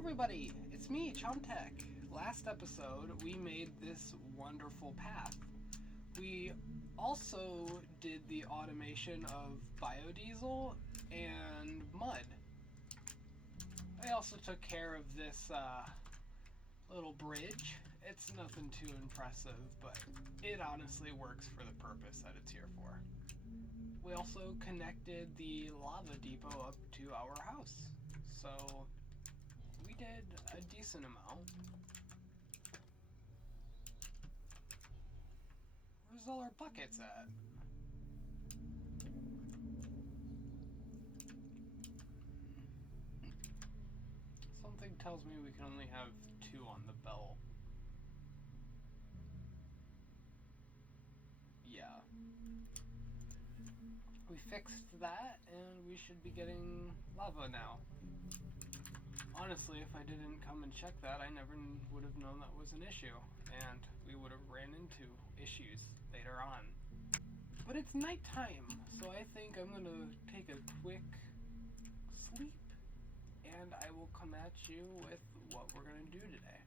everybody, it's me, Chomtech. Last episode, we made this wonderful path. We also did the automation of biodiesel and mud. I also took care of this little bridge. It's nothing too impressive, but it honestly works for the purpose that it's here for. We also connected the lava depot up to our house, so we did a decent amount. Where's all our buckets at? Something tells me we can only have 2 on the belt. Yeah. We fixed that, and we should be getting lava now. Honestly, if I didn't come and check that, I never would have known that was an issue, and we would have ran into issues later on. But it's nighttime, so I think I'm gonna take a quick sleep, and I will come at you with what we're gonna do today.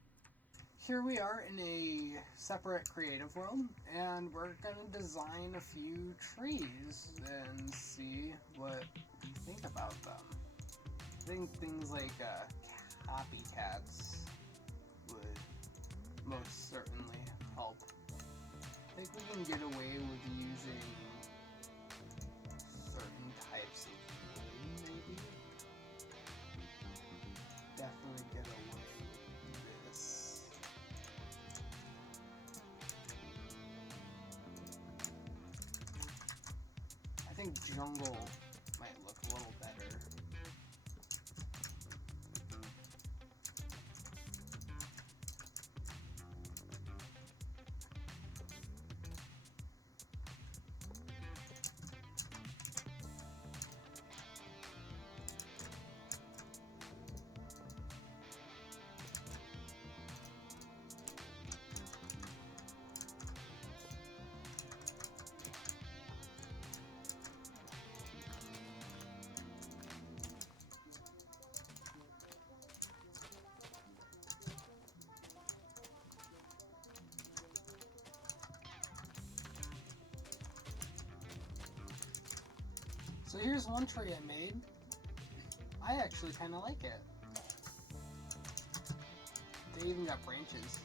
Here we are in a separate creative world, and we're gonna design a few trees and see what we think about them. I think things like copycats would most certainly help. I think we can get away with using certain types of wood, maybe. Definitely get away with this. I think jungle might look a little better. So here's one tree I made. I actually kind of like it. They even got branches.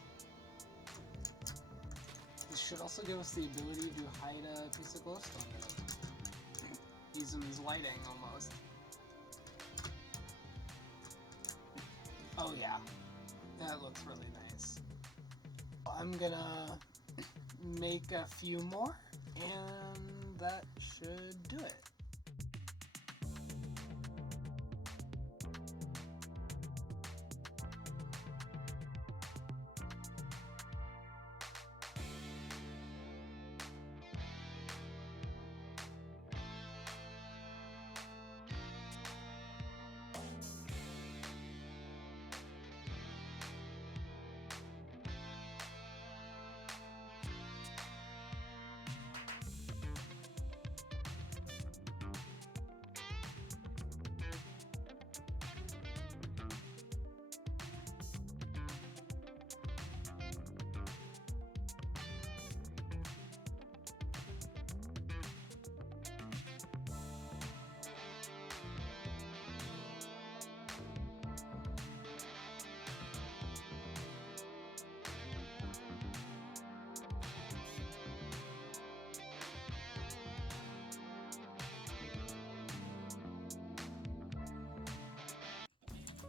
This should also give us the ability to hide a piece of glowstone in it. Use them as lighting almost. Oh yeah, that looks really nice. I'm gonna make a few more, and that should do it.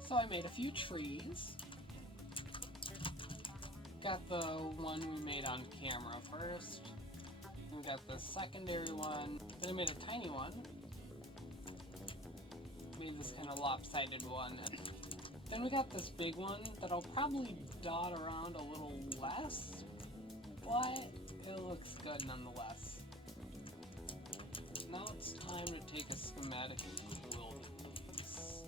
So I made a few trees. Got the one we made on camera first. We got the secondary one. Then I made a tiny one. Made this kind of lopsided one. Then we got this big one that I'll probably dot around a little less, but it looks good nonetheless. Now it's time to take a schematic and build these.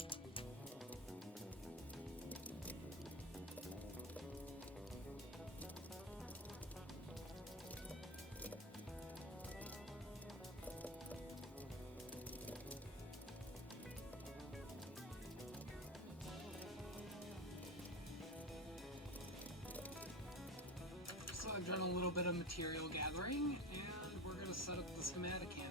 I've done a little bit of material gathering, and we're going to set up the schematic cannon.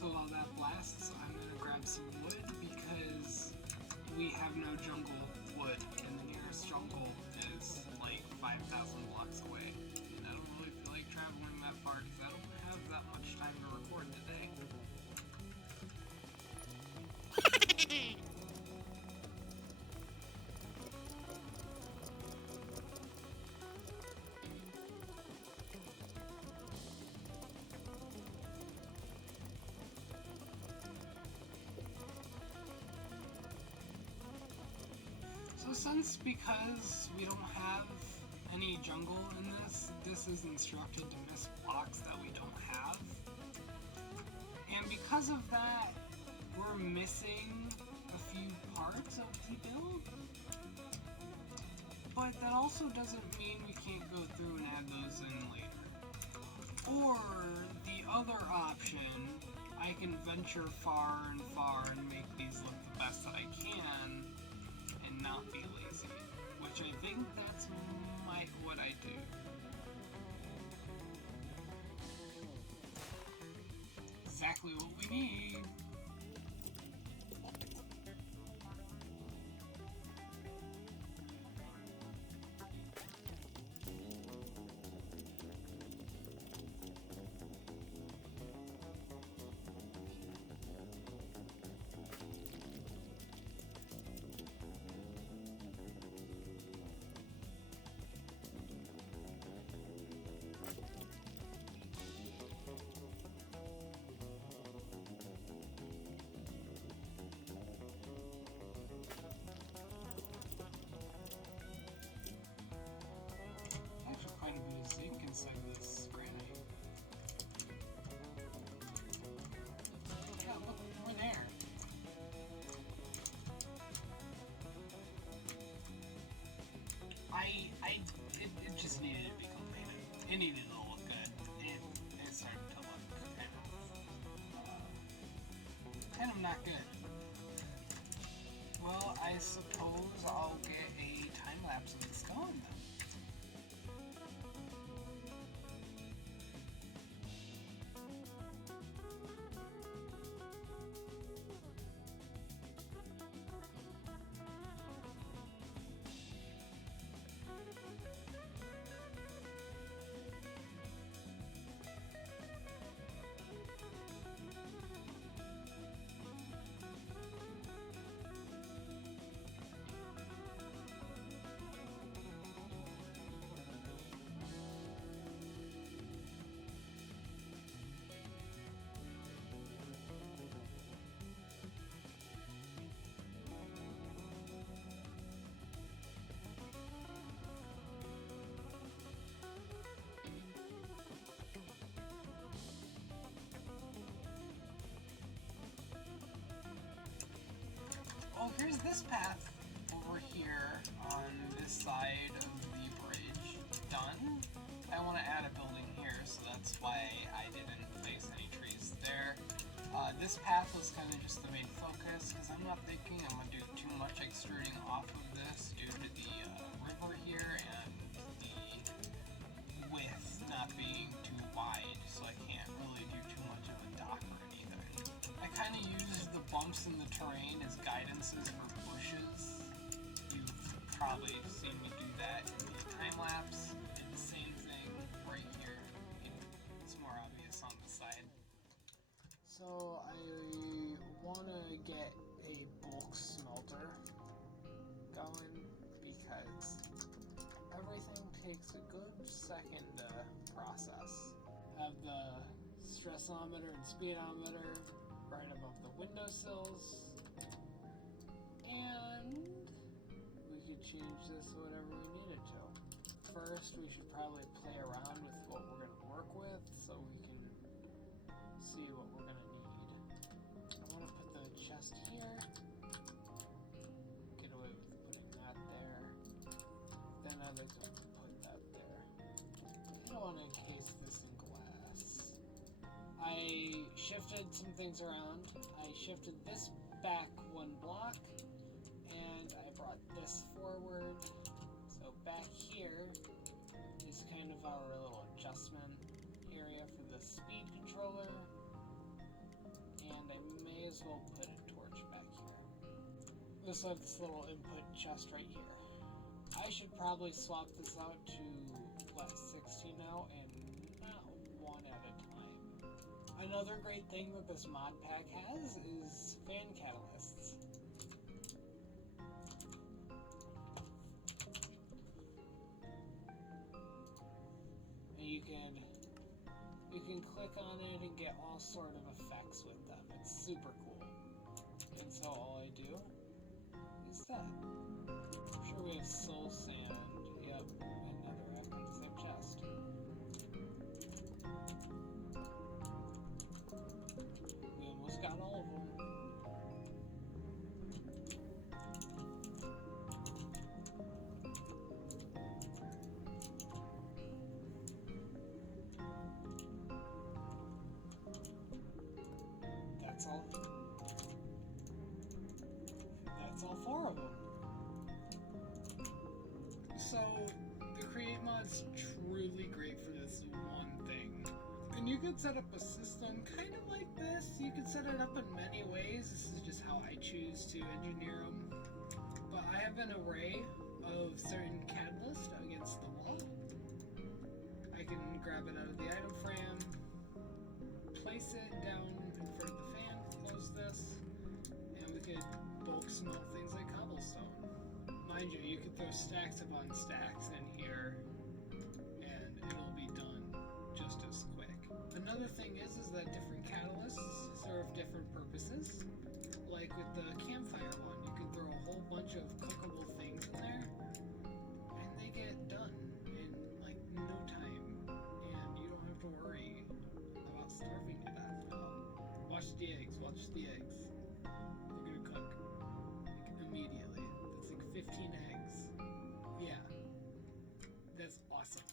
So while that blasts, I'm going to grab some wood because we have no jungle wood, and the nearest jungle is like 5,000 blocks away. And I don't really feel like traveling that far because I don't have that much time to record today. So since because we don't have any jungle in this is instructed to miss blocks that we don't have. And because of that, we're missing a few parts of the build. But that also doesn't mean we can't go through and add those in later. Or the other option, I can venture far and far and make these look the best that I can and not be lazy, which I think that's what I do. Exactly what we need. Zinc inside this granite. Yeah, look, we're there. It just needed to be completed. It needed to look good. It started to look kind of not good. Well, I suppose I'll get a time lapse of this going then. Oh, here's this path over here on this side of the bridge done. I want to add a building here, so that's why I didn't place any trees there. This path was kind of just the main focus, because I'm not thinking I'm going to do too much extruding off of this due to the river here and the width not being too wide, so I can't really do too much of a dock or anything. I kind of use the bumps in the terrain as guidances for bushes. You've probably seen me do that in the time lapse. Did the same thing right here. It's more obvious on the side. So I want to get a bulk smelter going because everything takes a good second to process. I have the stressometer and speedometer right above the windowsills, and change this whatever we need it to. First, we should probably play around with what we're going to work with so we can see what we're going to need. I want to put the chest here. Get away with putting that there. Then I'd like to put that there. I don't want to encase this in glass. I shifted some things around. I shifted this back one block, and I brought this forward. So back here is kind of our little adjustment area for the speed controller, and I may as well put a torch back here. This has this little input chest right here. I should probably swap this out to 16 now and not one at a time. Another great thing that this mod pack has is fan catalysts. And you can click on it and get all sort of effects with them. It's super cool. And so all I do is that. I'm sure we have soul sand. Yep, another active chest. We almost got all of them. That's all. That's all 4 of them. So, the Create mod's truly great for this one thing. And you could set up a system kind of like this. You could set it up in many ways. This is just how I choose to engineer them. But I have an array of certain catalysts against the wall. I can grab it out of the item frame, place it down in front of the fan, close this, and we could bulk smelt things like cobblestone. Mind you, you could throw stacks upon stacks in here, and it'll be done just as quick. Another thing is that different catalysts serve different purposes. Like with the campfire one, you can throw a whole bunch of cookable things in there, and they get done in like no time, and you don't have to worry about starving to death. Watch the eggs, watch the eggs. They're gonna cook like, immediately. That's like 15 eggs. Yeah, that's awesome.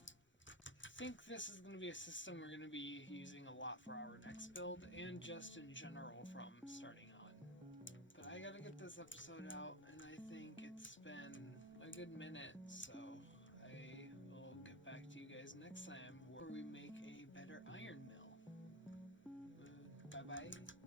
I think this is going to be a system we're going to be using a lot for our next build, and just in general from starting on. But I gotta get this episode out, and I think it's been a good minute, so I will get back to you guys next time where we make a better iron mill. Bye-bye.